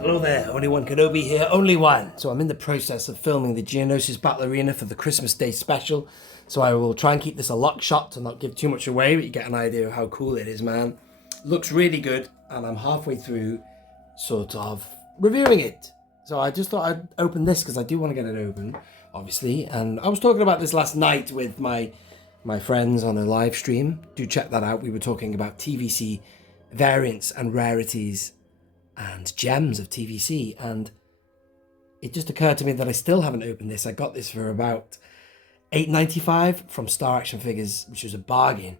Hello there, Only One Kenobi here, Only One. So I'm in the process of filming the Geonosis Battle Arena for the Christmas Day special. So I will try and keep this a lock shot to not give too much away, but you get an idea of how cool it is, man. Looks really good, and I'm halfway through sort of reviewing it. So I just thought I'd open this because I do want to get it open, obviously. And I was talking about this last night with my friends on a live stream. Do check that out. We were talking about TVC variants and rarities and gems of TVC, and it just occurred to me that I still haven't opened this. I got this for about $8.95 from Star Action Figures, which was a bargain.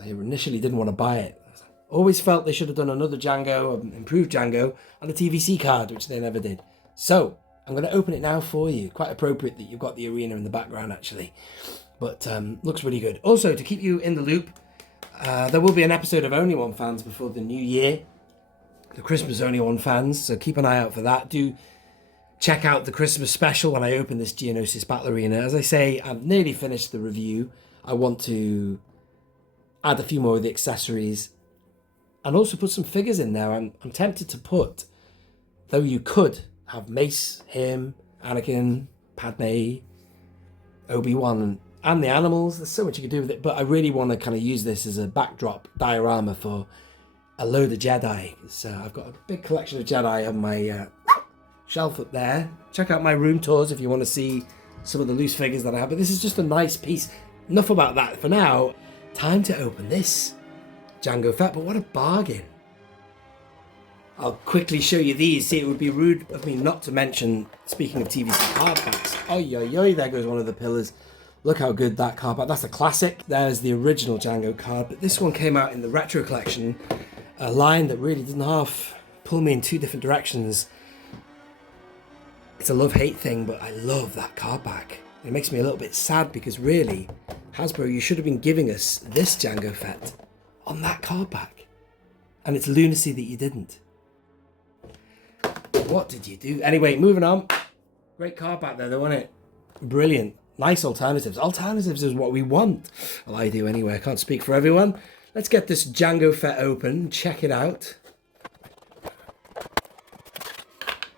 I initially didn't want to buy it. I always felt they should have done another Jango, improved Jango, and a TVC card, which they never did. So I'm going to open it now for you. Quite appropriate that you've got the arena in the background, actually. But looks really good. Also, to keep you in the loop, there will be an episode of Only One Fans before the new year. The Christmas Only One Fans, so keep an eye out for that. Do check out the Christmas special when I open this Geonosis Battle Arena. As I say, I've nearly finished the review. I want to add a few more of the accessories and also put some figures in there. I'm tempted to put, though you could have Mace, him, Anakin, Padme, Obi-Wan, and the animals. There's so much you could do with it, but I really want to kind of use this as a backdrop diorama for a load of Jedi. So I've got a big collection of Jedi on my shelf up there. Check out my room tours if you want to see some of the loose figures that I have. But this is just a nice piece. Enough about that for now. Time to open this Jango Fett, but what a bargain. I'll quickly show you these. See, it would be rude of me not to mention, speaking of TVC card packs. Oi, there goes one of the pillars. Look how good that card pack. That's a classic. There's the original Jango card, but this one came out in the retro collection. A line that really didn't half pull me in two different directions. It's a love-hate thing, but I love that card back. It makes me a little bit sad because really, Hasbro, you should have been giving us this Jango Fett on that card back. And it's lunacy that you didn't. What did you do? Anyway, moving on. Great card back there though, wasn't it? Brilliant. Nice alternatives. Alternatives is what we want. Well, I do anyway. I can't speak for everyone. Let's get this Jango Fett open. Check it out.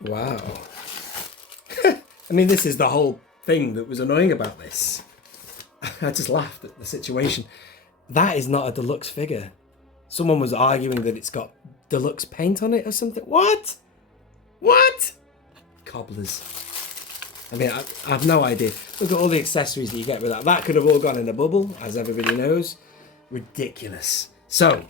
Wow. I mean, this is the whole thing that was annoying about this. I just laughed at the situation. That is not a deluxe figure. Someone was arguing that it's got deluxe paint on it or something. What? What? Cobblers. I mean, I have no idea. Look at all the accessories that you get with that. That could have all gone in a bubble, as everybody knows. Ridiculous. So,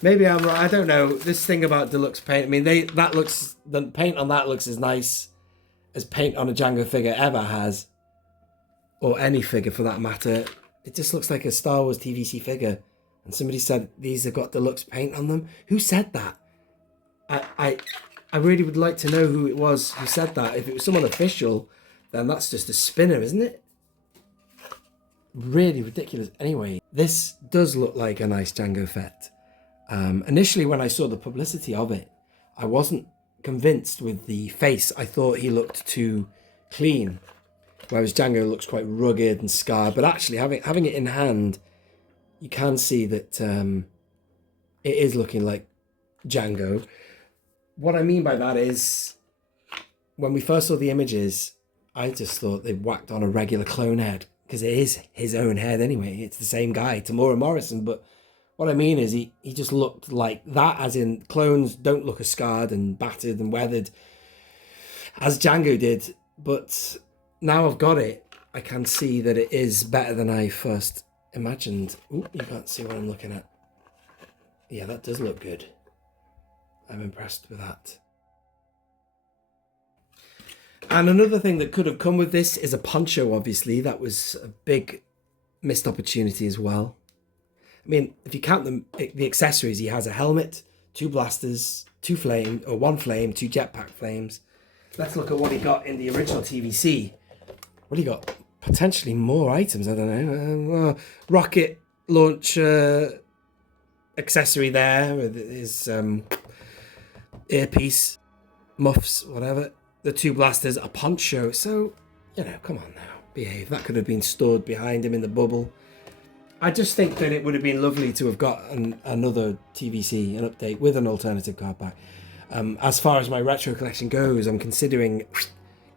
maybe I'm right. I don't know. This thing about deluxe paint. I mean, the paint on that looks as nice as paint on a Jango figure ever has, or any figure for that matter. It just looks like a Star Wars TVC figure. And somebody said these have got deluxe paint on them. Who said that? I really would like to know who it was who said that. If it was someone official, then that's just a spinner, isn't it? Really ridiculous. Anyway, this does look like a nice Jango Fett. Initially, when I saw the publicity of it, I wasn't convinced with the face. I thought he looked too clean, whereas Jango looks quite rugged and scarred. But actually, having it in hand, you can see that it is looking like Jango. What I mean by that is, when we first saw the images, I just thought they whacked on a regular clone head, because it is his own head anyway. It's the same guy, Tamora Morrison. But what I mean is he just looked like that, as in clones don't look as scarred and battered and weathered as Jango did. But now I've got it, I can see that it is better than I first imagined. Ooh, you can't see what I'm looking at. Yeah, that does look good. I'm impressed with that. And another thing that could have come with this is a poncho, obviously. That was a big missed opportunity as well. I mean, if you count the accessories, he has a helmet, 2 blasters, 2 flame, or 1 flame, 2 jetpack flames. Let's look at what he got in the original TVC. What he got? Potentially more items, I don't know. Rocket launcher accessory there with his earpiece, muffs, whatever. The 2 blasters, a poncho. So, you know, come on now, behave. That could have been stored behind him in the bubble. I just think that it would have been lovely to have got another TVC, an update with an alternative card back. As far as my retro collection goes, I'm considering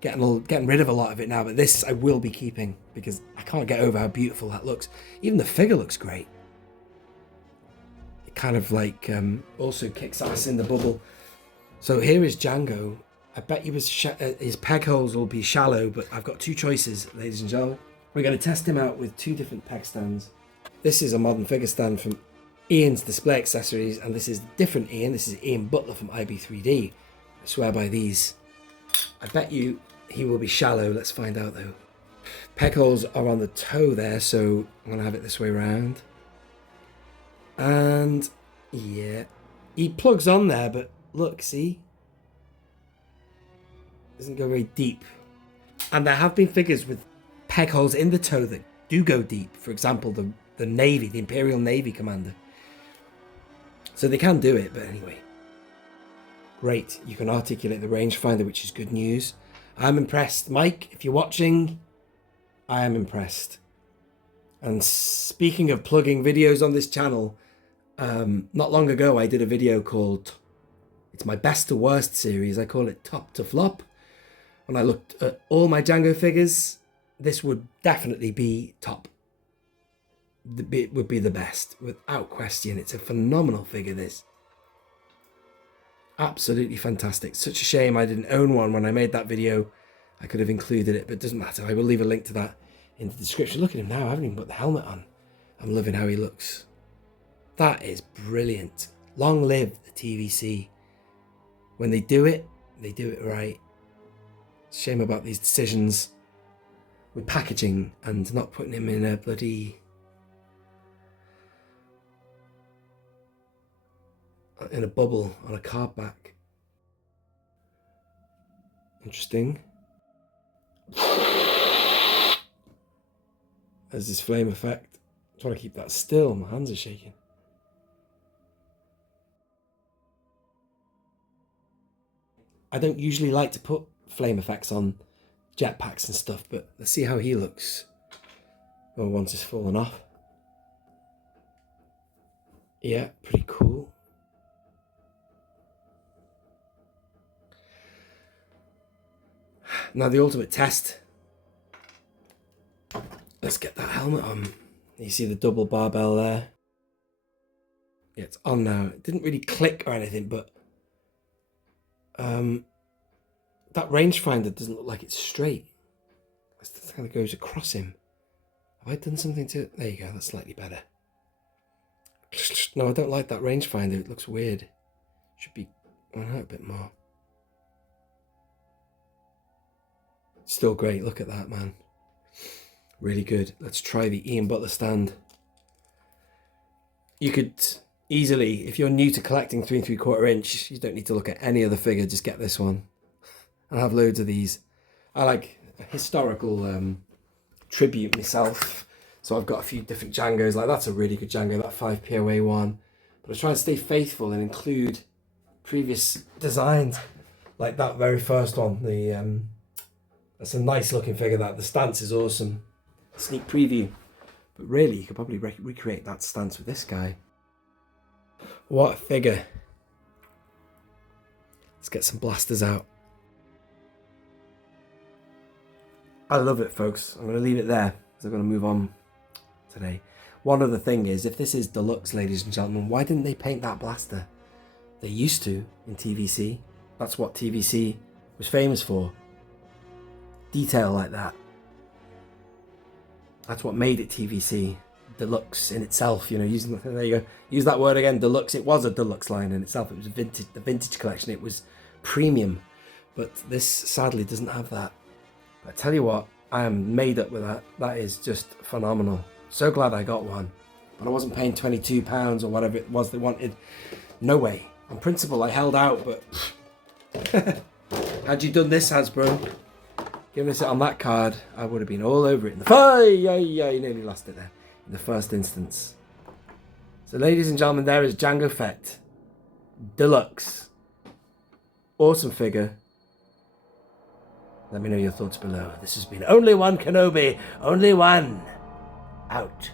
getting rid of a lot of it now, but this I will be keeping because I can't get over how beautiful that looks. Even the figure looks great. It kind of like also kicks ass in the bubble. So here is Jango. I bet you his peg holes will be shallow, but I've got two choices, ladies and gentlemen. We're going to test him out with two different peg stands. This is a modern figure stand from Ian's Display Accessories, and this is different Ian. This is Ian Butler from IB3D. I swear by these. I bet you he will be shallow. Let's find out though. Peg holes are on the toe there, so I'm going to have it this way around. And yeah, he plugs on there, but look, see? Doesn't go very deep. And there have been figures with peg holes in the toe that do go deep. For example, the Navy, the Imperial Navy Commander. So they can do it, but anyway. Great, you can articulate the rangefinder, which is good news. I'm impressed. Mike, if you're watching, I am impressed. And speaking of plugging videos on this channel, not long ago I did a video called, it's my best to worst series. I call it Top to Flop. When I looked at all my Jango figures, this would definitely be top. It would be the best, without question. It's a phenomenal figure, this. Absolutely fantastic. Such a shame I didn't own one when I made that video. I could have included it, but it doesn't matter. I will leave a link to that in the description. Look at him now. I haven't even put the helmet on. I'm loving how he looks. That is brilliant. Long live the TVC. When they do it right. Shame about these decisions with packaging and not putting him in a bloody... in a bubble on a card back. Interesting. There's this flame effect. I'm trying to keep that still. My hands are shaking. I don't usually like to put flame effects on jetpacks and stuff, but let's see how he looks. Oh, once it's fallen off. Yeah, pretty cool. Now the ultimate test. Let's get that helmet on. You see the double barbell there? Yeah, it's on now. It didn't really click or anything, but that rangefinder doesn't look like it's straight. It kind of goes across him. Have I done something to it? There you go, that's slightly better. No, I don't like that rangefinder. It looks weird. Should be on out a bit more. Still great. Look at that, man. Really good. Let's try the Ian Butler stand. You could easily, if you're new to collecting 3 3/4 inch, you don't need to look at any other figure. Just get this one. I have loads of these. I like a historical tribute myself. So I've got a few different Jangos. Like that's a really good Jango, that 5 POA one. But I try and stay faithful and include previous designs. Like that very first one. That's a nice looking figure. That the stance is awesome. Sneak preview. But really, you could probably recreate that stance with this guy. What a figure. Let's get some blasters out. I love it, folks. I'm going to leave it there because I'm going to move on today. One other thing is, if this is deluxe, ladies and gentlemen, why didn't they paint that blaster? They used to in TVC. That's what TVC was famous for. Detail like that. That's what made it TVC. Deluxe in itself, you know, there you go. Use that word again, deluxe. It was a deluxe line in itself. It was the vintage collection. It was premium. But this sadly doesn't have that. But I tell you what, I am made up with that. That is just phenomenal. So glad I got one. But I wasn't paying £22 or whatever it was they wanted. No way. On principle, I held out, but had you done this, Hasbro, given us it on that card, I would have been all over it. You nearly lost it there in the first instance. So, ladies and gentlemen, there is Jango Fett, deluxe, awesome figure. Let me know your thoughts below. This has been Only One Kenobi, only one, out.